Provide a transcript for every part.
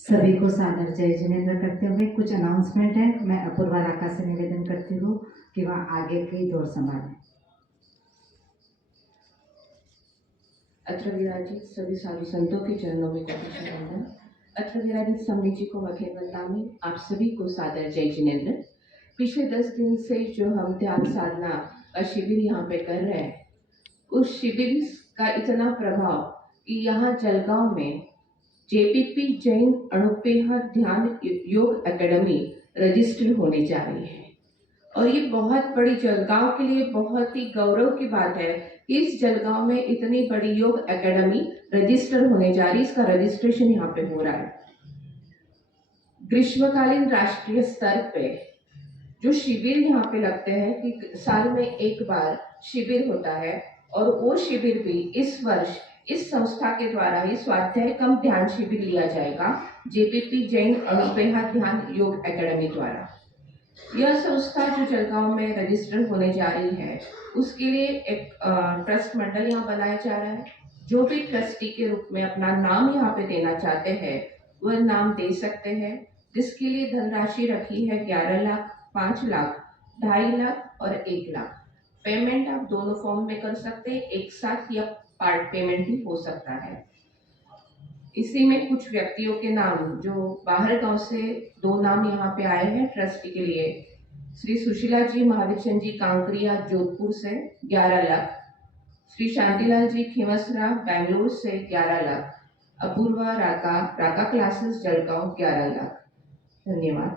सभी को सादर जय जिनेन्द्र करते हुए कुछ अनाउंसमेंट है। मैं अपूर्वा राका से निवेदन करती हूँ कि वह आगे की दौड़ संभालें। अत्र विराजित सभी साधु संतों के चरणों में कोटि वंदन। अत्र विराजित स्वामी जी को मखे वंदामी। आप सभी को सादर जय जिनेन्द्र। पिछले 10 दिन से जो हम ध्यान साधना का शिविर यहाँ पे कर रहे हैं, उस शिविर का इतना प्रभाव कि यहाँ जलगांव में जेपीपी जैन अणुपेहा ध्यान योग एकेडमी रजिस्टर होने जा रही है। और ये बहुत बड़ी जलगांव के लिए बहुत ही गौरव की बात है कि इस जलगांव में इतनी बड़ी योग एकेडमी रजिस्टर होने जा रही है। इसका रजिस्ट्रेशन यहाँ पे हो रहा है। ग्रीष्मकालीन राष्ट्रीय स्तर पे जो शिविर यहाँ पे लगते हैं कि साल में एक बार शिविर होता है, और वो शिविर भी इस वर्ष इस संस्था के द्वारा ही स्वाध्याय कम ध्यान शिविर लिया जाएगा, जेपीपी जैन अणुपेहा ध्यान योग एकेडमी द्वारा। यह संस्था जो जलगांव में रजिस्टर होने जा रही है, उसके लिए एक ट्रस्ट मंडल यहाँ बनाया जा रहा है। जो भी ट्रस्टी के रूप में अपना नाम यहाँ पे देना चाहते हैं वह नाम दे सकते हैं, जिसके लिए धनराशि रखी है 11 लाख, 5 लाख, 2.5 लाख और 1 लाख। पेमेंट आप दोनों फॉर्म में कर सकते हैं, एक साथ या पार्ट पेमेंट भी हो सकता है। इसी में कुछ व्यक्तियों के नाम जो बाहर गांव से 2 नाम यहाँ पे आए हैं ट्रस्टी के लिए। श्री सुशीला जी महावीर चंद जी कांकरिया जोधपुर से 11 लाख, श्री शांतिलाल जी खिमसरा बेंगलुरु से 11 लाख, अपूर्वा राका क्लासेस जलगांव 11 लाख। धन्यवाद।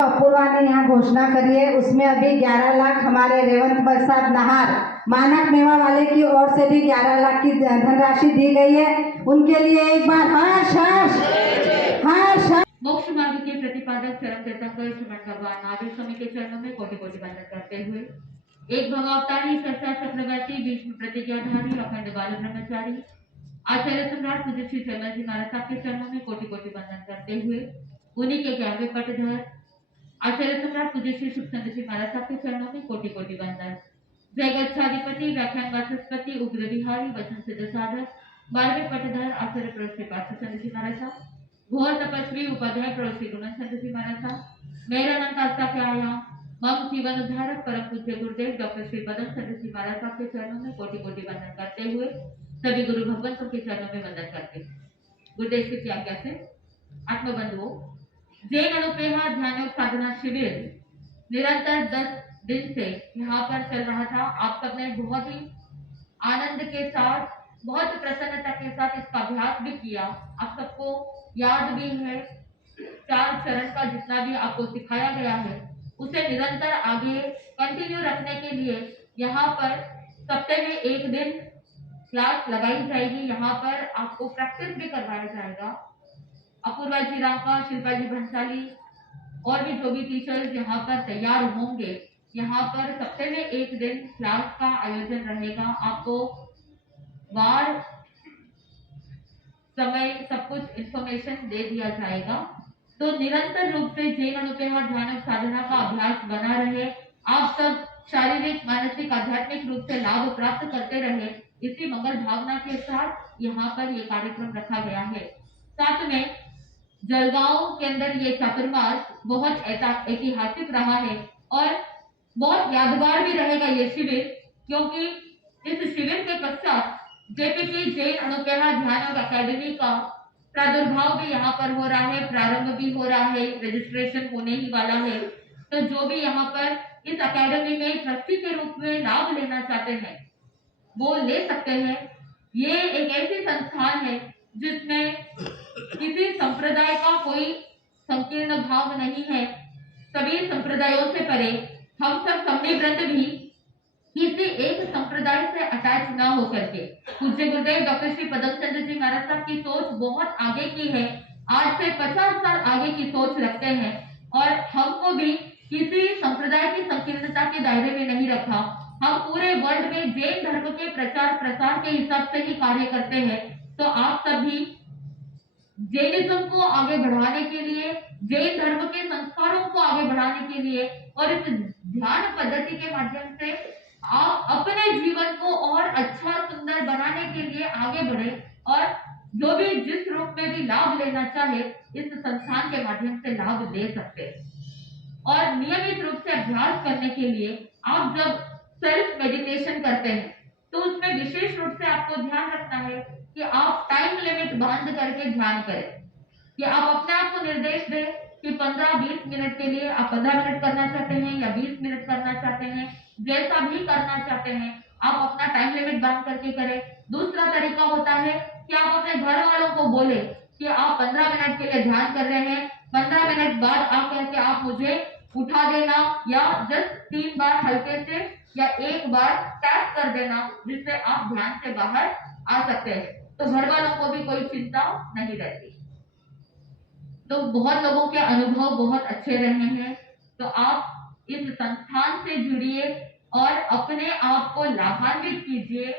अपूर्वा ने यहाँ घोषणा करी है, उसमें अभी 11 लाख हमारे रेवंत प्रसाद नहार मानक मेवा वाले की ओर से भी 11 लाख की धनराशि दी गई है। उनके लिए एक बार हर्ष हर्ष हर्ष। मोक्ष मार्ग के प्रतिपादक चरण तीर्थंकर श्रीमंत भगवान महावीर स्वामी के चरणों में कोटि कोटि वंदन करते हुए एक भगवतारी चर्चा चक्रवर्ती भीष्म प्रतिज्ञाधारी अखंड बाल ब्रह्मचारी आचार्य सम्राट पूज्य श्री चरण जी महाराज साहब के चरणों में कोटि कोटि वंदन करते हुए उन्हीं के 11वें पटधर आचार्य सम्राट पूज्य श्री सुखचंद्र जी महाराज साहब के चरणों में कोटि कोटि वंदन। जय गच्छाधिपति व्याख्यान वाचस्पति उग्र विहारी वचन सिद्ध साधक 12वें पटधर आचार्य प्रभु श्री पार्श्वचंद्र जी महाराज साहब घोर तपस्वी उपाध्याय प्रभु श्री गुणचंद्र जी महाराज साहब मेरा अनंत आस्था के आया मम जीवन उद्धारक परम पूज्य गुरुदेव डॉक्टर श्री पदम चंद्र जी महाराज साहब के चरणों में कोटि कोटि वंदन करते हुए सभी गुरु भगवंतों के चरणों में वंदन करते गुरुदेव की आज्ञा से आत्मबंधुओं, जैन अणुपेहा ध्यान योग साधना शिविर निरंतर 10 दिन से यहाँ पर चल रहा था। आप सबने बहुत ही आनंद के साथ, बहुत प्रसन्नता के साथ इसका अभ्यास भी किया। आप सबको याद भी है 4 चरण का जितना भी आपको सिखाया गया है उसे निरंतर आगे कंटिन्यू रखने के लिए यहाँ पर सप्ताह में एक दिन क्लास लगाई जाएगी। यहाँ पर आपको प्रैक्टिस भी करवाया जाएगा। अपूर्वा जी राका, शिल्पा जी भंसाली और भी जो भी टीचर्स यहाँ पर तैयार होंगे, यहाँ पर सप्ताह में एक दिन क्लास का आयोजन रहेगा। आपको वार समय सब कुछ इंफॉर्मेशन दे दिया जाएगा। तो निरंतर रूप से जैन अणुपेहा ध्यान और साधना का अभ्यास बना रहे। आप सब शारीरिक, मानसिक, आध्यात्मिक रूप से लाभ प्राप्त करते रहे, इसी मंगल भावना के साथ यहाँ पर ये कार्यक्रम रखा गया है। साथ में जलगांव के अंदर ये चातुर्मास बहुत ऐतिहासिक रहा है और बहुत यादगार भी रहेगा ये शिविर, क्योंकि इस शिविर के पश्चात जेपीपी जैन अणुपेहा ध्यान योग एकेडमी का प्रादुर्भाव भी यहाँ पर हो रहा है, प्रारंभ भी हो रहा है, रजिस्ट्रेशन होने ही वाला है। तो जो भी यहाँ पर इस एकेडमी में ट्रस्टी के रूप में लाभ लेना चाहते हैं वो ले सकते हैं। ये एक ऐसी संस्थान है जिसमें किसी संप्रदाय का कोई संकीर्ण भाव नहीं है। सभी संप्रदायों से परे हम सब सम्मिलित भी किसी एक संप्रदाय से अटैच ना होकर के पूज्य गुरुदेव डॉक्टर श्री पदम चंद्र जी महाराज साहब की सोच बहुत आगे की है। आज से 50 साल आगे की सोच रखते हैं और हमको भी किसी संप्रदाय की संकीर्णता के दायरे में नहीं रखा। हम पूरे वर्ल्ड में जैन धर्म के प्रचार प्रसार के हिसाब से ही कार्य करते हैं। तो आप सभी जैनिज्म को आगे बढ़ाने के लिए, जैन धर्म के संस्कारों को आगे बढ़ाने के लिए और इस ध्यान पद्धति के माध्यम से आप अपने जीवन को और अच्छा सुंदर बनाने के लिए आगे बढ़े और जो भी जिस रूप में भी लाभ लेना चाहे इस संस्थान के माध्यम से लाभ ले सकते हैं। और नियमित रूप से अभ्यास करने के लिए आप जब सेल्फ मेडिटेशन करते हैं तो उसमें विशेष रूप से आपको ध्यान रखना है कि आप टाइम लिमिट बांध करके ध्यान करें, कि आप अपने आप को निर्देश दें कि 15-20 मिनट के लिए आप 15 मिनट करना चाहते हैं या 20 मिनट करना चाहते हैं, जैसा भी करना चाहते हैं आप अपना टाइम लिमिट बांध करके करें। दूसरा तरीका होता है कि आप अपने घर वालों को बोले कि आप 15 मिनट के लिए ध्यान कर रहे हैं, 15 मिनट बाद आकर के आप मुझे उठा देना या जस्ट 3 बार हल्के से या 1 बार टैप कर देना, जिससे आप ध्यान से बाहर आ सकते हैं। तो घर वालों को भी कोई चिंता नहीं रहती। तो बहुत लोगों के अनुभव बहुत अच्छे रहे हैं। तो आप इस संस्थान से जुड़िए और अपने आप को लाभान्वित कीजिए।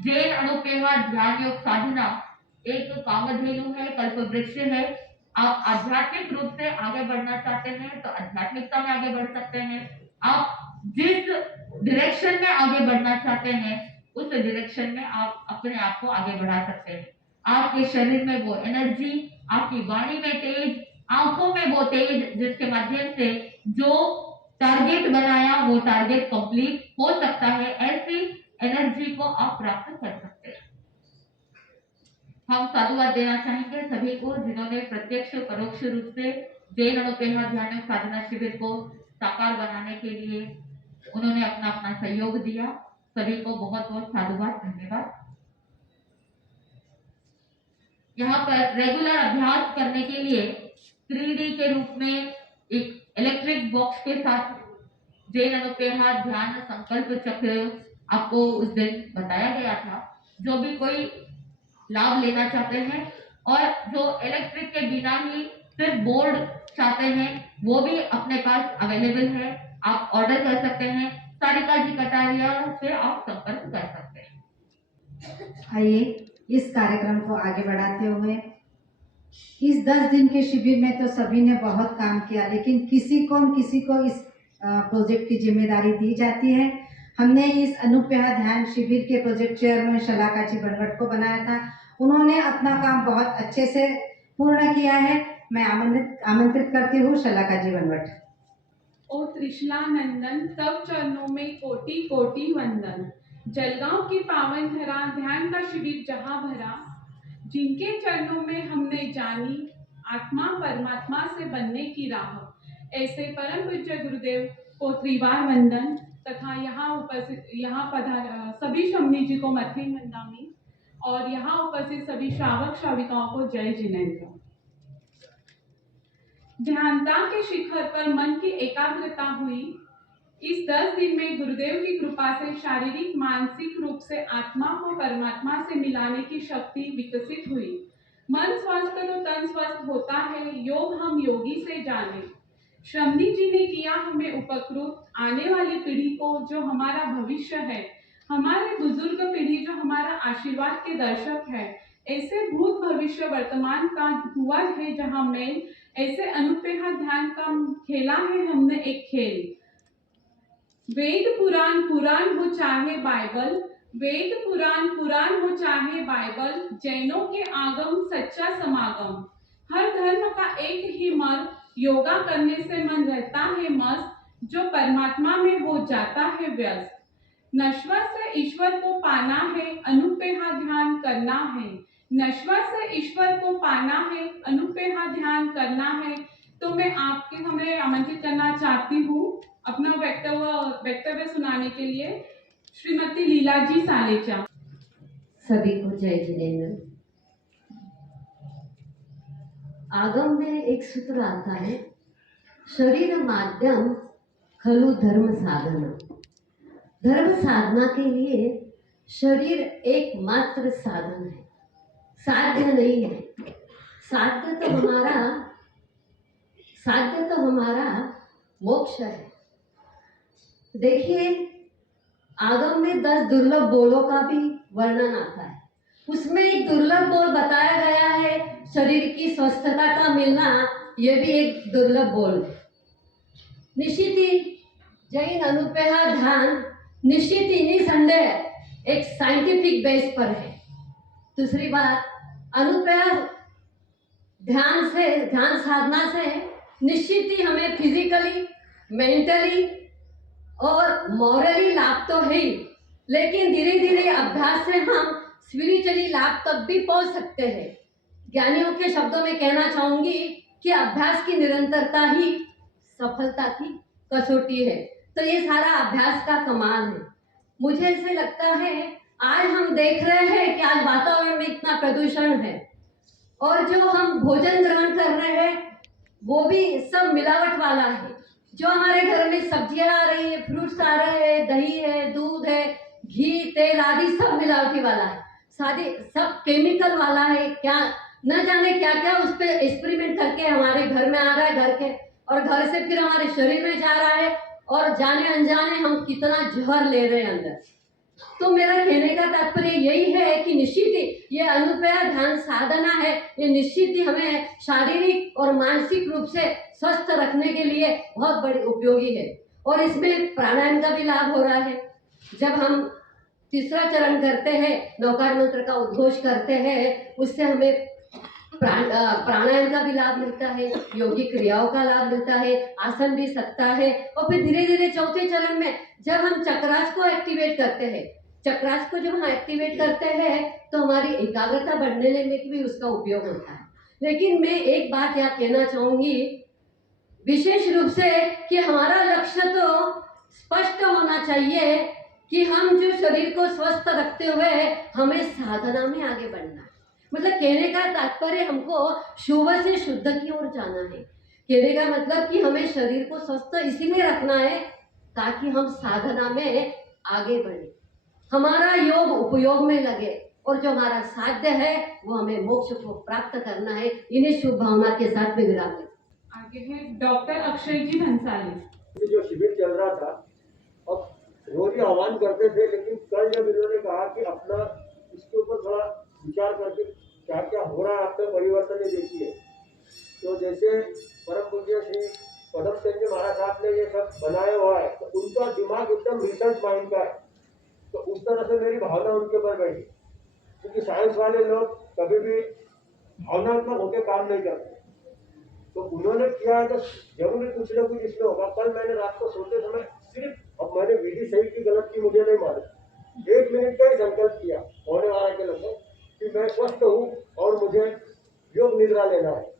जैन अनुपेवा ध्यान योग साधना एक कामधेनु है, कल्पवृक्ष है। आप आध्यात्मिक रूप से आगे बढ़ना चाहते हैं तो आध्यात्मिकता में आगे बढ़ सकते हैं। आप जिस डायरेक्शन में आगे बढ़ना चाहते हैं उस डायरेक्शन में आप अपने आप को आगे बढ़ा सकते हैं। आपके शरीर में वो एनर्जी, आपकी वाणी में तेज, आंखों में वो तेज, जिसके माध्यम से जो टारगेट बनाया वो टारगेट कंप्लीट हो सकता है, ऐसी एनर्जी को आप प्राप्त कर सकते हैं। हम साधुवाद देना चाहेंगे सभी को जिन्होंने प्रत्यक्ष परोक्ष रूप से जैन अनुपेवा ध्यान साधना शिविर को साकार बनाने के लिए उन्होंने अपना सहयोग दिया। सभी को बहुत बहुत साधुवाद, धन्यवाद। यहाँ पर रेगुलर अभ्यास करने के लिए 3D के रूप में एक इलेक्ट्रिक बॉक्स के साथ जैन अनुपेवा ध्यान संकल्प चक्र आपको उस दिन बताया गया था। जो भी कोई लाभ लेना चाहते हैं और जो इलेक्ट्रिक के बिना ही सिर्फ बोर्ड चाहते हैं वो भी अपने पास अवेलेबल है, आप ऑर्डर कर सकते हैं। सारिका जी कटारिया से आप संपर्क कर सकते हैं। आइए इस कार्यक्रम को आगे बढ़ाते हुए, इस 10 दिन के शिविर में तो सभी ने बहुत काम किया, लेकिन किसी को इस प्रोजेक्ट की जिम्मेदारी दी जाती है। हमने इस अनुपेवा ध्यान शिविर के प्रोजेक्ट चेयरमैन शलाका जी बनवट को बनाया था। उन्होंने अपना काम बहुत अच्छे से पूर्ण किया है। मैं आमंत्रित करती हूँ शलाका जी बनवट। ओ त्रिशला नंदन, तब चरणों में कोटि कोटि वंदन। जलगांव की पावन धरा, ध्यान का शिविर जहां भरा, जिनके चरणों में हमने जानी आत्मा परमात्मा से बनने की राह। ऐसे परम पूज्य गुरुदेव को त्रिवार वंदन तथा यहाँ पधार सभी शमनी जी को मथे वंदामी और यहाँ उपस्थित सभी श्रावक श्राविकाओं को जय जिनेन्द्र। ध्यानता के शिखर पर मन की एकाग्रता हुई। इस 10 दिन में गुरुदेव की कृपा से शारीरिक मानसिक रूप से आत्मा को परमात्मा से मिलाने की शक्ति विकसित हुई। मन स्वस्थ तो तन स्वस्थ होता है, योग हम योगी से जाने। श्रमणी जी ने किया हमें उपकृत, आने वाली पीढ़ी को जो हमारा भविष्य है, हमारे बुजुर्ग पीढ़ी जो हमारा आशीर्वाद के दर्शक है, ऐसे भूत भविष्य वर्तमान का हुआ है जहाँ मेल, ऐसे अनुपेवा ध्यान का खेला है हमने एक खेल। वेद पुराण पुराण हो चाहे बाइबल, वेद पुराण पुराण हो चाहे बाइबल, जैनों के आगम सच्चा समागम। हर धर्म का एक ही मर्म, योगा करने से मन रहता है मस्त, जो परमात्मा में हो जाता है व्यस्त। नश्वर से ईश्वर को पाना है, अनुपेवा ध्यान करना है। नश्वर से ईश्वर को पाना है, अनुपेवा ध्यान करना है। तो मैं आपके हमें आमंत्रित करना चाहती हूँ अपना वक्तव्य सुनाने के लिए श्रीमती लीला जी सालेचा। सभी को जय जिनेन्द्र। आगम में एक सूत्र आता है, शरीर माध्यम खलु धर्म साधना। धर्म साधना के लिए शरीर एकमात्र साधन है, साध्य नहीं है। साध्य तो हमारा मोक्ष है। देखिए, आगम में 10 दुर्लभ बोलों का भी वर्णन आता है। उसमें एक दुर्लभ बोल बताया गया है, शरीर की स्वस्थता का मिलना, यह भी एक दुर्लभ बोल है। निश्चित जैन अनुपेवा ध्यान निश्चित ही निसंदेह एक साइंटिफिक बेस पर है। दूसरी बात, अनुपया ध्यान साधना से निश्चित ही हमें फिजिकली, मेंटली और मॉरली लाभ तो है ही, लेकिन धीरे धीरे अभ्यास से हम स्पिरिचुअली लाभ तक भी पहुंच सकते हैं। ज्ञानियों के शब्दों में कहना चाहूंगी कि अभ्यास की निरंतरता ही सफलता की कसौटी है। तो ये सारा अभ्यास का कमाल है। मुझे ऐसे लगता है आज हम देख रहे हैं कि आज वातावरण में इतना प्रदूषण है और जो हम भोजन ग्रहण कर रहे हैं वो भी सब मिलावट वाला है। जो हमारे घर में सब्जियां आ रही है, फ्रूट्स आ रहे हैं, दही है, दूध है, घी, तेल आदि सब मिलावटी वाला है, सादी सब केमिकल वाला है। क्या न जाने क्या क्या उस पर एक्सपेरिमेंट करके हमारे घर में आ रहा है, घर के और घर से फिर हमारे शरीर में जा रहा है और जाने अनजाने हम कितना जहर ले रहे हैं अंदर। तो मेरा कहने का तात्पर्य यही है कि निश्चित ही ये अनुपया ध्यान साधना है, ये निश्चित ही हमें शारीरिक और मानसिक रूप से स्वस्थ रखने के लिए बहुत बड़ी उपयोगी है। और इसमें प्राणायाम का भी लाभ हो रहा है। जब हम तीसरा चरण करते हैं, नौकार मंत्र का उद्घोष करते हैं, उससे हमें प्राणायाम का भी लाभ मिलता है, योगिक क्रियाओं का लाभ मिलता है, आसन भी सकता है। और फिर धीरे धीरे चौथे चरण में जब हम चक्रास को एक्टिवेट करते हैं, चक्रास को जब हम एक्टिवेट करते हैं तो हमारी एकाग्रता बढ़ने में भी उसका उपयोग होता है। लेकिन मैं एक बात यहाँ कहना चाहूंगी विशेष रूप से कि हमारा लक्ष्य तो स्पष्ट होना चाहिए कि हम जो शरीर को स्वस्थ रखते हुए हमें साधना में आगे बढ़ना है। मतलब कहने का तात्पर्य हमको शुभ से शुद्ध की ओर जाना है। कहने का मतलब कि हमें शरीर को स्वस्थ इसीलिए रखना है ताकि हम साधना में आगे बढ़े, हमारा योग उपयोग में लगे और जो हमारा साध्य है वो हमें मोक्ष को प्राप्त करना है। इन्हीं शुभ भावना के साथ में विराम लेते। आगे है डॉक्टर अक्षय जी भंसाली। जो शिविर चल रहा था, अब रोज ही आह्वान करते थे, लेकिन कल जब इन्होंने कहा कि अपना इसके ऊपर थोड़ा विचार करके क्या क्या हो रहा है आपने परिवर्तन देखिए, तो जैसे परम पूज्य श्री पदम सिंह जी महाराज साहब ने ये सब बनाया हुआ है, तो उनका दिमाग एकदम रिसर्च माइंड का है, तो उस तरह से मेरी भावना उनके ऊपर बैठी। क्योंकि साइंस वाले लोग कभी भी भावनात्मक होकर काम नहीं करते, तो उन्होंने किया है तो जरूर कुछ न कुछ इसमें होगा। कल मैंने रात को सोते समय सिर्फ, अब मैंने विधि सही की गलत की मुझे नहीं मालूम, 1 मिनट का ही संकल्प किया होने वाला के लगभग कि मैं स्वस्थ हूँ और मुझे योग निद्रा लेना है।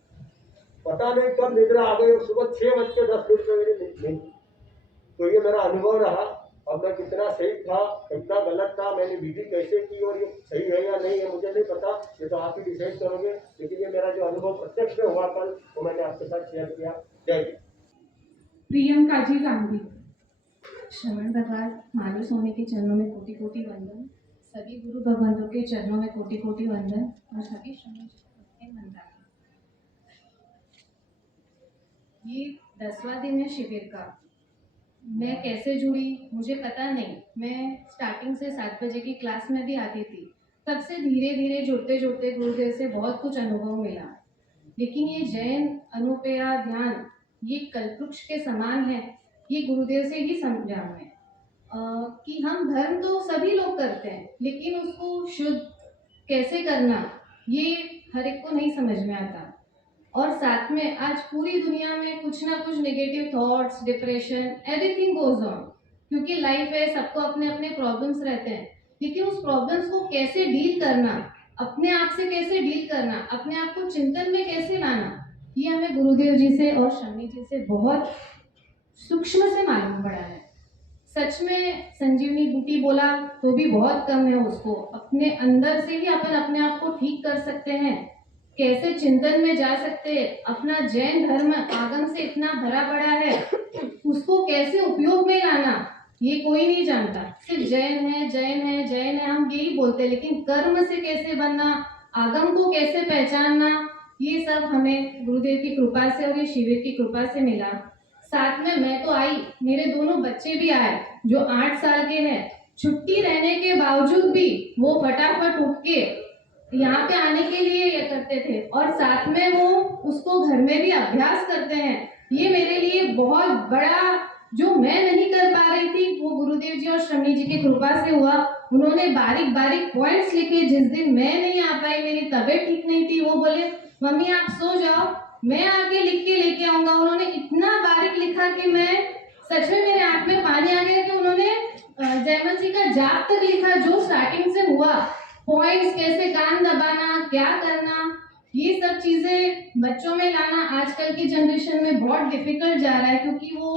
पता नहीं कब निद्रा आ गई, सुबह 6:10 मेरी नींद। तो ये मेरा अनुभव रहा। अब मैं कितना सही था कितना गलत था, मैंने विधि कैसे की और ये सही है या नहीं है मुझे नहीं पता, ये तो आप ही डिसाइड करोगे। लेकिन ये मेरा जो अनुभव प्रत्यक्ष में हुआ कल, वो मैंने आपके साथ शेयर किया। जय हिंद। प्रियंका जी गांधी। श्रवण भगवान मानव स्वामी के चरणों में कोटि कोटि वंदन, सभी गुरु भगवंतों के चरणों में कोटि कोटि वंदन और सभी श्रवण मंदार। ये 10वां दिन है शिविर का। मैं कैसे जुड़ी मुझे पता नहीं। मैं स्टार्टिंग से 7 बजे की क्लास में भी आती थी, तब से धीरे धीरे जुड़ते जुड़ते गुरुदेव से बहुत कुछ अनुभव मिला। लेकिन ये जैन अनुपया ध्यान ये कल्पवृक्ष के समान है, ये गुरुदेव से ही समझा मैं कि हम धर्म तो सभी लोग करते हैं, लेकिन उसको शुद्ध कैसे करना ये हर एक को नहीं समझ में आता। और साथ में आज पूरी दुनिया में कुछ ना कुछ negative thoughts, depression, everything goes on, क्योंकि लाइफ है, सबको अपने अपने प्रॉब्लम्स रहते हैं। लेकिन उस प्रॉब्लम्स को कैसे डील करना, अपने आप से कैसे डील करना, अपने आप को चिंतन में कैसे लाना, ये हमें गुरुदेव जी से और शम्मी जी से बहुत सूक्ष्म से मालूम पड़ा है। सच में संजीवनी बूटी बोला तो भी बहुत कम है। उसको अपने अंदर से ही अपन अपने आप को ठीक कर सकते हैं, कैसे चिंतन में जा सकते हैं। अपना जैन धर्म आगम से इतना भरा पड़ा है, उसको कैसे उपयोग में लाना ये कोई नहीं जानता। सिर्फ जैन है जैन है जैन है हम यही बोलते हैं, लेकिन कर्म से कैसे बनना, आगम को कैसे पहचानना, ये सब हमें गुरुदेव की कृपा से और ये शिविर की कृपा से मिला। साथ में मैं तो आई, मेरे दोनों बच्चे भी आए जो 8 साल के हैं। छुट्टी रहने के बावजूद भी वो फटाफट उठ के यहाँ पे आने के लिए ये करते थे और साथ में वो उसको घर में भी अभ्यास करते हैं। ये मेरे लिए बहुत बड़ा, जो मैं नहीं कर पा रही थी वो गुरुदेव जी और शम्मी जी की कृपा से हुआ। उन्होंने बारीक बारीक पॉइंट्स लिखे। जिस दिन मैं नहीं आ पाई, मेरी तबीयत ठीक नहीं थी, वो बोले मम्मी आप सो जाओ, मैं आके लिख के लेके आऊंगा। उन्होंने इतना बारीक लिखा कि मैं सच में मेरे आंख में पानी आ गया कि उन्होंने जयमल जी का जाप तक लिखा, जो स्टार्टिंग से हुआ, पॉइंट्स कैसे कान दबाना, क्या करना, ये सब चीजें बच्चों में लाना आजकल की जनरेशन में बहुत डिफिकल्ट जा रहा है, क्योंकि वो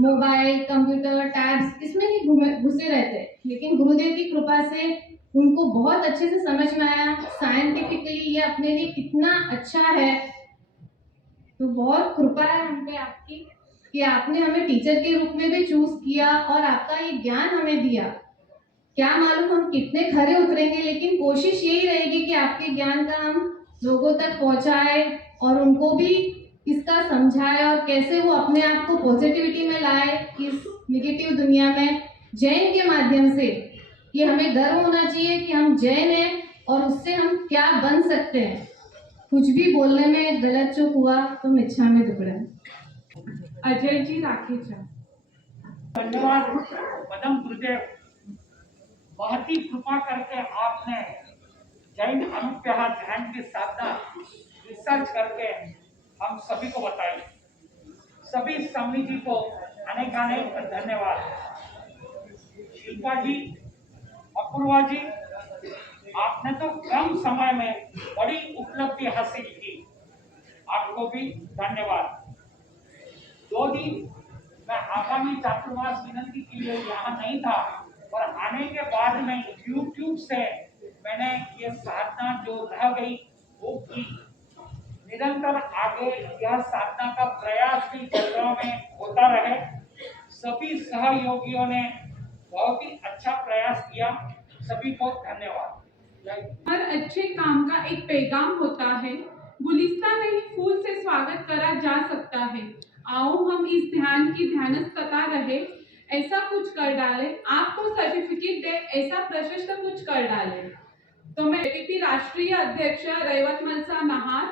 मोबाइल, कंप्यूटर, टैब्स इसमें ही घुसे रहते हैं। लेकिन गुरुदेव की कृपा से उनको बहुत अच्छे से समझ में आया साइंटिफिकली ये अपने लिए कितना अच्छा है। तो बहुत कृपा है हम पे आपकी कि आपने हमें टीचर के रूप में भी चूज किया और आपका ये ज्ञान हमें दिया। क्या मालूम हम कितने खरे उतरेंगे, लेकिन कोशिश यही रहेगी कि आपके ज्ञान का हम लोगों तक पहुंचाए और उनको भी इसका समझाए और कैसे वो अपने आप को पॉजिटिविटी में लाए इस निगेटिव दुनिया में, जैन के माध्यम से। कि हमें गर्व होना चाहिए कि हम जैन हैं और उससे हम क्या बन सकते हैं। कुछ भी बोलने में गलत चूक हुआ तो मिच्छा में दुकड़ा। अजय जी राखेचा। धन्यवाद पदम गुरुदेव, बहुत ही कृपा करके आपने जैन अनुग्रह ध्यान की साधना रिसर्च करके हम सभी को बताई। सभी स्वामी जी को अनेक धन्यवाद। शिल्पा जी, अपूर्वा जी, आपने तो कम समय में बड़ी उपलब्धि हासिल की, आपको भी धन्यवाद। 2 दिन मैं आगामी चातुर्मास विनती के लिए यहाँ नहीं था, और आने के बाद में YouTube से मैंने ये साधना जो रह गई वो की। निरंतर आगे यह साधना का प्रयास भी जगह में होता रहे। सभी सहयोगियों ने बहुत ही अच्छा प्रयास किया, सभी को धन्यवाद। हर अच्छे काम का एक पैगाम होता है, गुलिस्ता नहीं फूल से स्वागत करा जा सकता है। आओ हम इस ध्यान की ध्यानस्थता रहे, ऐसा कुछ कर डाले, आपको सर्टिफिकेट दे, ऐसा प्रशस्त कुछ कर डाले। तो मैं जेपीपी राष्ट्रीय अध्यक्ष रेवत मलसा नहार,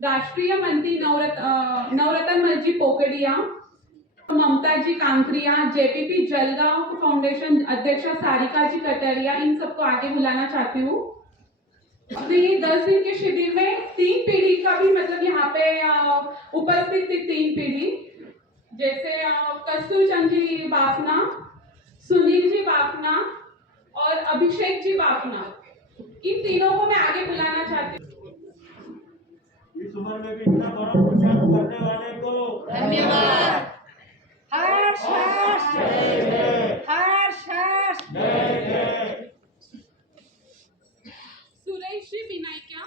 राष्ट्रीय मंत्री नवरत्न मलजी पोकड़िया, ममता जी कांकरिया, जेपीपी जलगांव फाउंडेशन अध्यक्ष सारिका जी कटरिया, इन सबको आगे बुलाना चाहती हूँ। ये 10 दिन के शिविर में 3 पीढ़ी का भी मतलब यहाँ पे उपस्थित थी। 3 पीढ़ी जैसे कस्तूर चंद जी बाफना, सुनील जी बाफना और अभिषेक जी बाफना, इन तीनों को मैं आगे बुलाना चाहती हूँ। इस उम्र में भी इतना बड़ा पुरुषार्थ करने वाले को धन्यवाद। हर्ष हर्ष हर्ष हर्ष। सुरेश जी विनायका,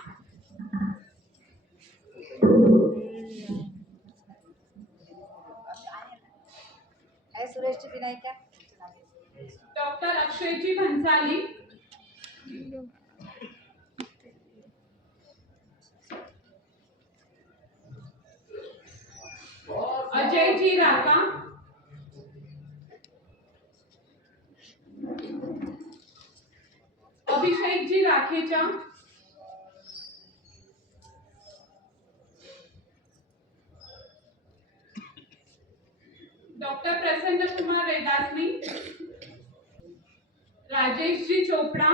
सुरेश जी विनायका, डॉक्टर अक्षय जी भंसाली, अजय जी राका, अभिषेक जी राखेचा, डॉक्टर प्रसन्न कुमार रेदासनी, राजेश जी चोपड़ा,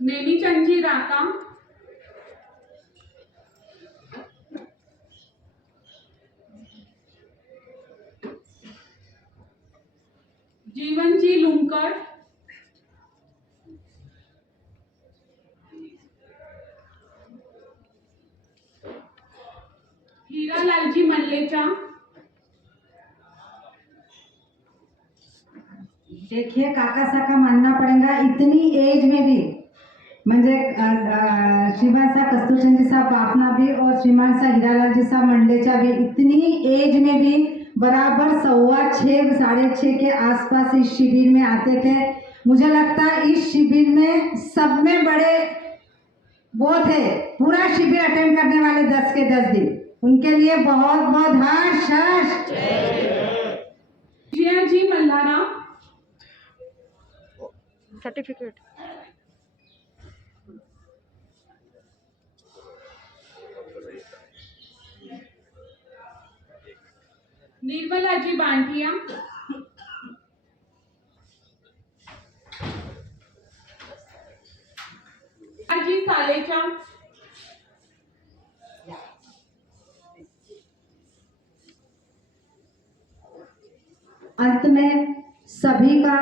नेमीचंद जी राका, जीवन जी लुमकर, हीरालाल जी मल्लेचा। देखिए काका सा का मानना पड़ेगा, इतनी एज में भी म्हणजे श्रीमान सा कस्तूरचंद जी साहब बाफना भी और श्रीमान सा हीरालाल जी साहब मंडलेचा भी इतनी एज में भी बराबर 6:15 6:30 के आसपास इस शिविर में आते थे। मुझे लगता है इस शिविर में सब में बड़े वो थे, पूरा शिविर अटेंड करने वाले 10 के 10 दिन, उनके लिए बहुत बहुत हर्ष हर्ष। जिया जी मल्हारा, सर्टिफिकेट निर्मला जी बांटिया, जी सालेचा, अंत में सभी का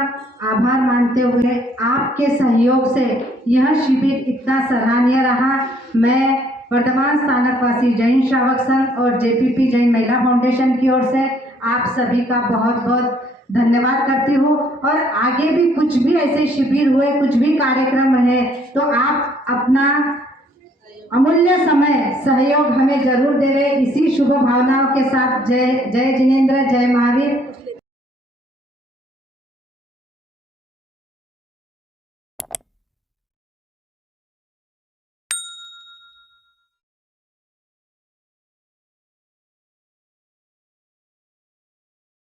आभार मानते हुए आपके सहयोग से यह शिविर इतना सराहनीय रहा। मैं वर्धमान स्थानकवासी जैन श्रावक संघ और जेपीपी जैन महिला फाउंडेशन की ओर से आप सभी का बहुत बहुत धन्यवाद करती हूँ। और आगे भी कुछ भी ऐसे शिविर हुए, कुछ भी कार्यक्रम रहे तो आप अपना अमूल्य समय सहयोग हमें जरूर देवे। इसी शुभ भावनाओं के साथ जय जय जिनेंद्र, जय महावीर।